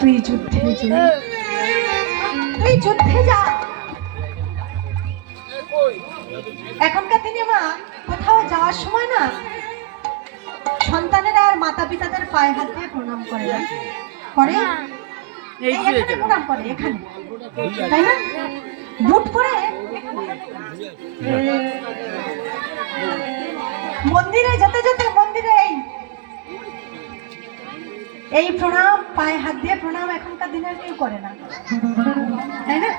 তুই যুদ্ধে যা, তুই যুদ্ধে যা। এখনকার দিনে মা কোথাও যাওয়ার সময় না সন্তানেরা আর মাতা পিতাদের পায়ে হাত দিয়ে প্রণাম করে না, করে এখানে প্রণাম করে, এখানে, তাই না? বুট পরে মন্দিরে যেতে যেতে মন্দিরে এই প্রণাম, পায়ে হাত দিয়ে প্রণাম এখনকার দিনের কেউ করে না, তাই না?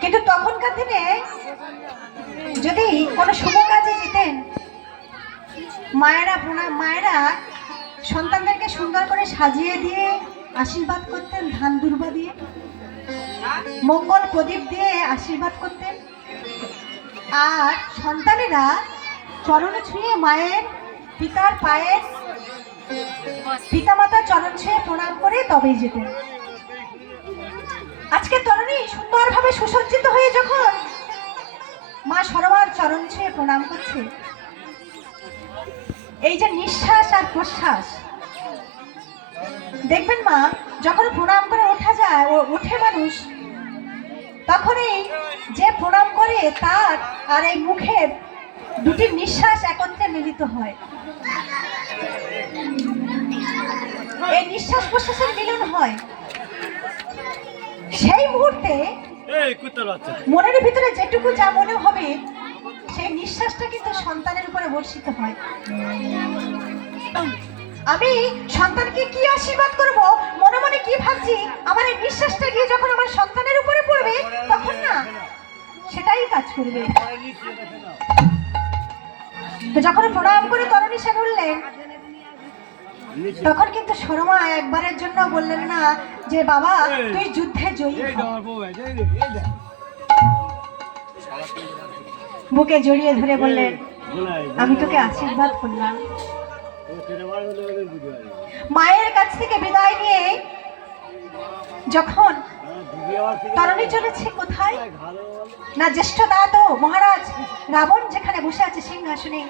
কিন্তু তখনকার দিনে যদি কোনো শুভ কাজে যেতেন মায়েরা সন্তানদেরকে সুন্দর করে সাজিয়ে দিয়ে আশীর্বাদ করতেন, ধান দুর্বা দিয়ে, মঙ্গল প্রদীপ দিয়ে আশীর্বাদ করতেন। আর সন্তানেরা চরণ ছুঁয়ে মায়ের পিতার পায়ের পিতামাতার চরণ ছুঁয়ে প্রণাম করে তবেই যেতেন। আজকে তরুণী সুন্দরভাবে সুসজ্জিত হয়ে যখন মা সরোয়ার চরণ ছুঁয়ে প্রণাম করছে, এই যে নিঃশ্বাস আর প্রশ্বাস, দেখবেন মা যখন প্রণাম করে ওঠা যায়, ওঠে মানুষ, তখনই যে প্রণাম করে তার আর এই মুখের দুটি নিঃশ্বাস একত্রে মিলিত হয়, এই নিঃশ্বাস প্রশ্বাসের মিলন হয়। সেই মুহূর্তে মনের ভিতরে যেটুকু যা মনে হবে সেই নিঃশ্বাসটা কিন্তু সন্তানের উপরে বর্ষিত হয়। আমি সন্তানকে কি আশীর্বাদ করব, মনে মনে কি ভাবছি, আমার এই নিঃশ্বাসটা গিয়ে যখন আমার সন্তানের উপরে পড়বে তখন না সেটাই কাজ করবে। তো যখন প্রণাম করে তরুণী সেন উঠলেন, তখন কিন্তু সরমা একবারের জন্য বললেন না যে বাবা তুই যুদ্ধে জয়ী হ। বুকে জড়িয়ে ধরে বললেন আমি তোকে আশীর্বাদ করলাম। মায়ের কাছ থেকে বিদায় নিয়ে যখন তরুণী চলেছে কোথায় না, জ্যেষ্ঠ দাদা মহারাজ রাবণ যেখানে বসে আছে সিংহাসনে,